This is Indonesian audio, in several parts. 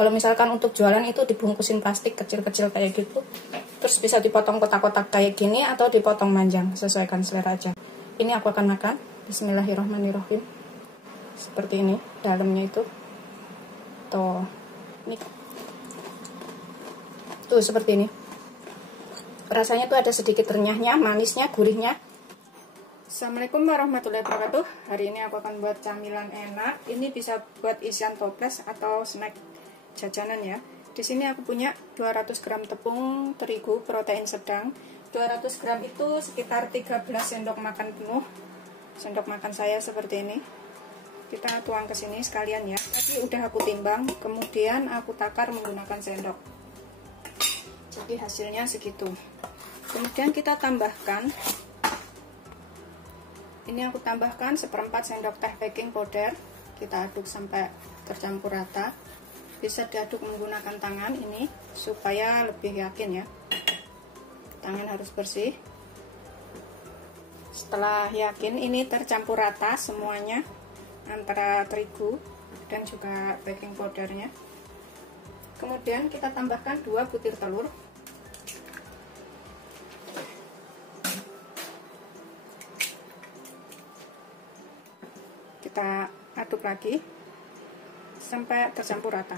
Kalau misalkan untuk jualan itu dibungkusin plastik kecil-kecil kayak gitu, terus bisa dipotong kotak-kotak kayak gini atau dipotong panjang, sesuaikan selera aja. Ini aku akan makan. Bismillahirrahmanirrahim. Seperti ini dalamnya itu. Tuh. Ini. Tuh seperti ini. Rasanya tuh ada sedikit renyahnya, manisnya, gurihnya. Assalamualaikum warahmatullahi wabarakatuh. Hari ini aku akan buat camilan enak. Ini bisa buat isian toples atau snack jajanan ya. Di sini aku punya 200 gram tepung terigu protein sedang. 200 gram itu sekitar 13 sendok makan penuh. Sendok makan saya seperti ini. Kita tuang ke sini sekalian ya. Tadi udah aku timbang, kemudian aku takar menggunakan sendok. Jadi hasilnya segitu. Kemudian kita tambahkan, ini aku tambahkan 1/4 sendok teh baking powder. Kita aduk sampai tercampur rata. Bisa diaduk menggunakan tangan ini supaya lebih yakin ya. Tangan harus bersih. Setelah yakin ini tercampur rata semuanya antara terigu dan juga baking powdernya. Kemudian kita tambahkan 2 butir telur. Kita aduk lagi sampai tercampur rata.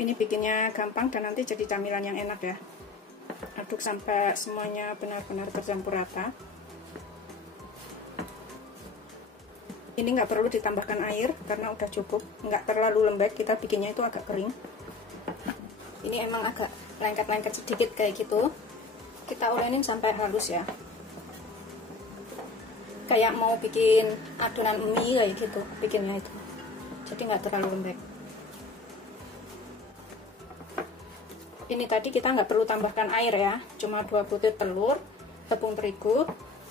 Ini bikinnya gampang dan nanti jadi camilan yang enak ya. Aduk sampai semuanya benar-benar tercampur rata. Ini nggak perlu ditambahkan air karena udah cukup, nggak terlalu lembek. Kita bikinnya itu agak kering. Ini emang agak lengket-lengket sedikit kayak gitu. Kita ulenin sampai halus ya. Kayak mau bikin adonan mie kayak gitu bikinnya itu, jadi nggak terlalu lembek. Ini tadi kita nggak perlu tambahkan air ya, cuma 2 butir telur, tepung terigu,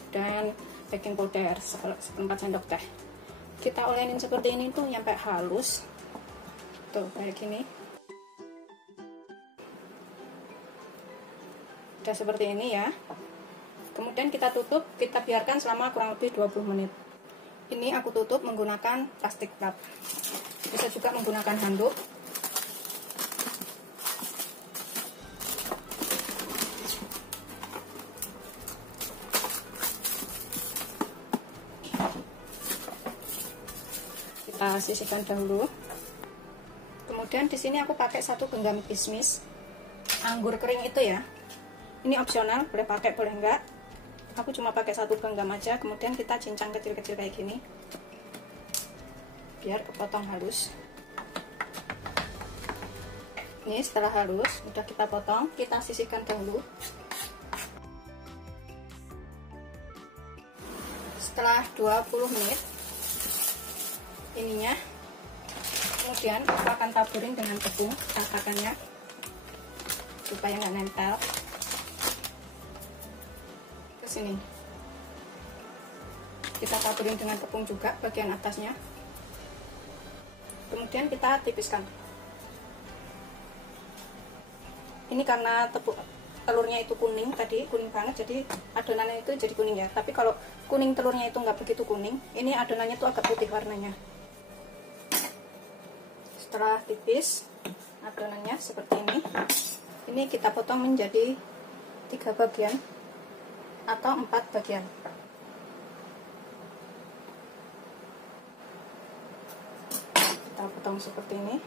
dan baking powder 1/4 sendok teh. Kita olenin seperti ini tuh sampai halus, tuh kayak gini. Udah seperti ini ya. Kemudian kita tutup, kita biarkan selama kurang lebih 20 menit. Ini aku tutup menggunakan plastik wrap. Bisa juga menggunakan handuk. Kita sisihkan dahulu. Kemudian di sini aku pakai 1 genggam kismis. Anggur kering itu ya. Ini opsional, boleh pakai boleh enggak. Aku cuma pakai 1 genggam aja. Kemudian kita cincang kecil-kecil kayak gini biar kepotong halus. Ini setelah halus udah kita potong, kita sisihkan dahulu. Setelah 20 menit ininya, kemudian aku akan taburin dengan tepung tatakannya supaya nggak nempel ke sini. Kita taburin dengan tepung juga bagian atasnya. Kemudian kita tipiskan. Ini karena telurnya itu kuning tadi, kuning banget, jadi adonannya itu jadi kuning ya. Tapi kalau kuning telurnya itu nggak begitu kuning, ini adonannya tuh agak putih warnanya. Setelah tipis adonannya seperti ini kita potong menjadi 3 bagian atau 4 bagian. Kita potong seperti ini.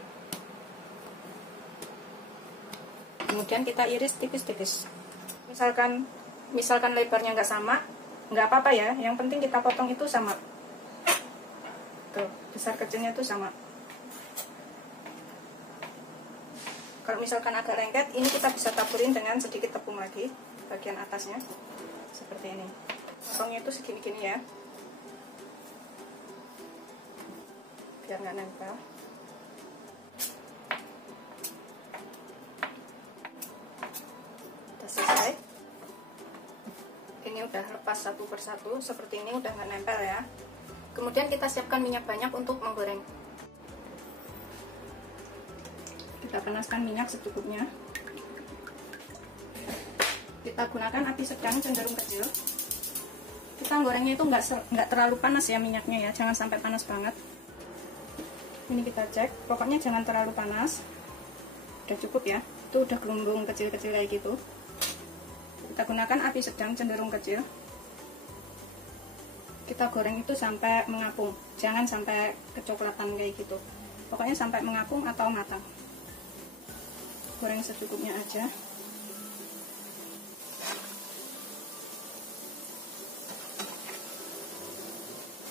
Kemudian kita iris tipis-tipis. Misalkan lebarnya nggak sama, nggak apa-apa ya. Yang penting kita potong itu sama. Tuh, besar kecilnya itu sama. Kalau misalkan agak lengket, ini kita bisa taburin dengan sedikit tepung lagi bagian atasnya. Seperti ini. Potongnya itu segini-gini ya, biar nggak nempel. Udah selesai. Ini udah lepas satu persatu seperti ini, udah nggak nempel ya. Kemudian kita siapkan minyak banyak untuk menggoreng. Kita panaskan minyak secukupnya. Kita gunakan api sedang cenderung kecil. Kita gorengnya itu nggak terlalu panas ya minyaknya ya, jangan sampai panas banget. Ini kita cek, pokoknya jangan terlalu panas. Udah cukup ya, itu udah gelembung kecil-kecil kayak gitu. Kita gunakan api sedang cenderung kecil. Kita goreng itu sampai mengapung, jangan sampai kecoklatan kayak gitu. Pokoknya sampai mengapung atau matang. Goreng secukupnya aja.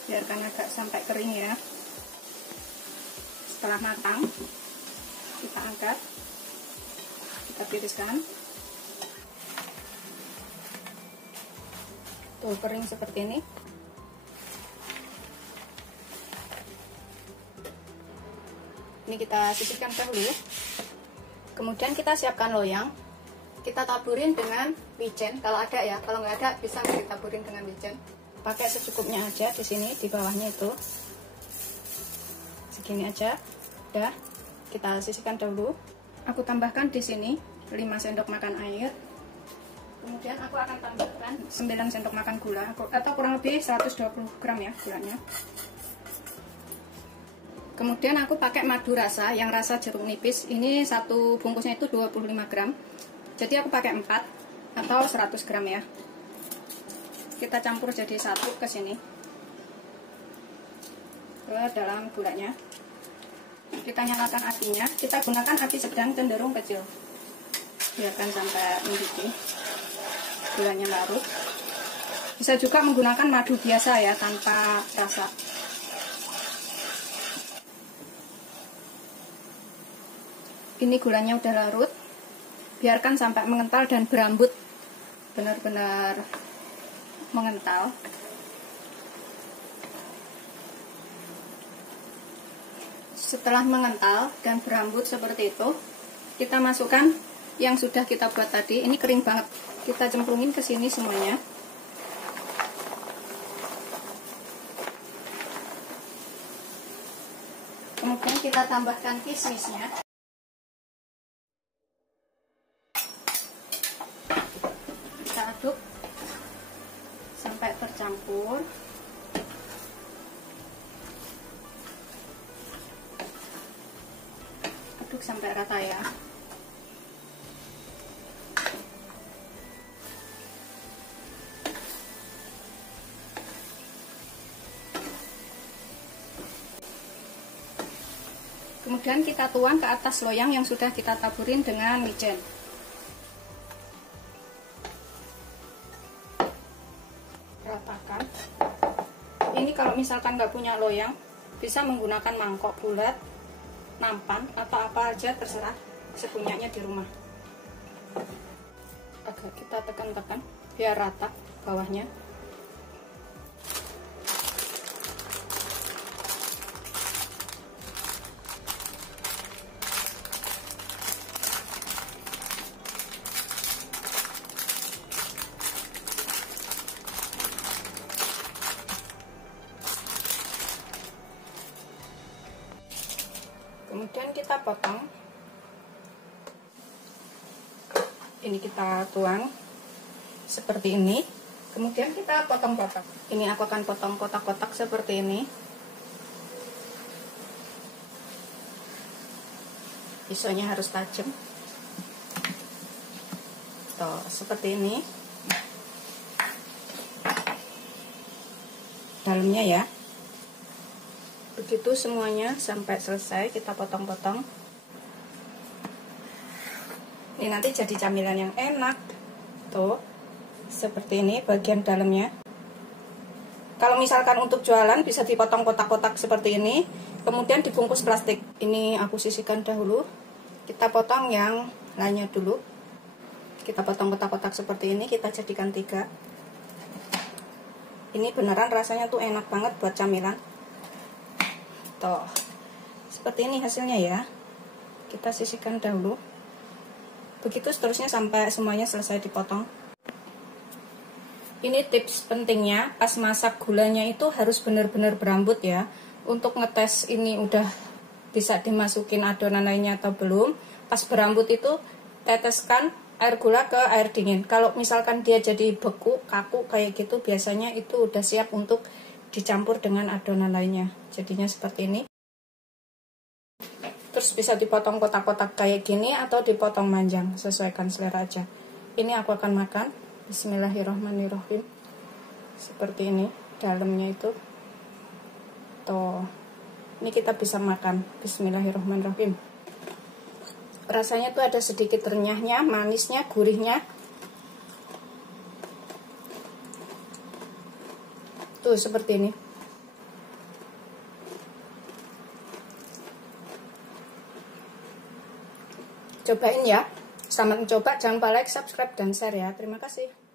Biarkan agak sampai kering ya. Setelah matang, kita angkat, kita tiriskan. Tuh, kering seperti ini. Ini kita sisihkan dahulu. Kemudian kita siapkan loyang. Kita taburin dengan wijen kalau ada ya. Kalau nggak ada bisa kita taburin dengan wijen. Pakai secukupnya aja di sini, di bawahnya itu. Segini aja. Udah, kita sisihkan dahulu. Aku tambahkan di sini 5 sendok makan air. Kemudian aku akan tambahkan 9 sendok makan gula atau kurang lebih 120 gram ya gulanya. Kemudian aku pakai madu rasa yang rasa jeruk nipis. Ini satu bungkusnya itu 25 gram. Jadi aku pakai 4 atau 100 gram ya. Kita campur jadi satu ke sini. Ke dalam gulanya. Kita nyalakan apinya. Kita gunakan api sedang cenderung kecil. Biarkan sampai mendidih. Gulanya larut. Bisa juga menggunakan madu biasa ya, tanpa rasa. Ini gulanya udah larut. Biarkan sampai mengental dan berambut. Benar-benar mengental. Setelah mengental dan berambut seperti itu, kita masukkan yang sudah kita buat tadi. Ini kering banget. Kita cemplungin ke sini semuanya. Kemudian kita tambahkan kismisnya. Kita aduk sampai tercampur. Aduk sampai rata ya. Kemudian kita tuang ke atas loyang yang sudah kita taburin dengan wijen. Ratakan. Ini kalau misalkan nggak punya loyang, bisa menggunakan mangkok bulat, nampan, atau apa aja terserah sepunyanya di rumah. Agak kita tekan-tekan biar rata bawahnya. Kemudian kita potong. Ini kita tuang seperti ini. Kemudian kita potong-potong. Ini aku akan potong kotak-kotak seperti ini. Pisaunya harus tajam. Tuh, seperti ini. Dalamnya ya. Begitu semuanya sampai selesai kita potong-potong. Ini nanti jadi camilan yang enak. Tuh, seperti ini bagian dalamnya. Kalau misalkan untuk jualan bisa dipotong kotak-kotak seperti ini, kemudian dibungkus plastik. Ini aku sisihkan dahulu. Kita potong yang lainnya dulu. Kita potong kotak-kotak seperti ini, kita jadikan 3. Ini beneran rasanya tuh enak banget buat camilan. Tuh, seperti ini hasilnya ya. Kita sisihkan dahulu. Begitu seterusnya sampai semuanya selesai dipotong. Ini tips pentingnya, pas masak gulanya itu harus benar-benar berambut ya. Untuk ngetes ini udah bisa dimasukin adonan lainnya atau belum, pas berambut itu teteskan air gula ke air dingin. Kalau misalkan dia jadi beku, kaku kayak gitu, biasanya itu udah siap untuk dicampur dengan adonan lainnya. Jadinya seperti ini. Terus bisa dipotong kotak-kotak kayak gini atau dipotong manjang, sesuaikan selera aja. Ini aku akan makan. Bismillahirrahmanirrahim. Seperti ini dalamnya itu. Tuh. Ini kita bisa makan. Bismillahirrahmanirrahim. Rasanya tuh ada sedikit renyahnya, manisnya, gurihnya. Tuh seperti ini. Cobain ya. Selamat mencoba, jangan lupa like, subscribe, dan share ya. Terima kasih.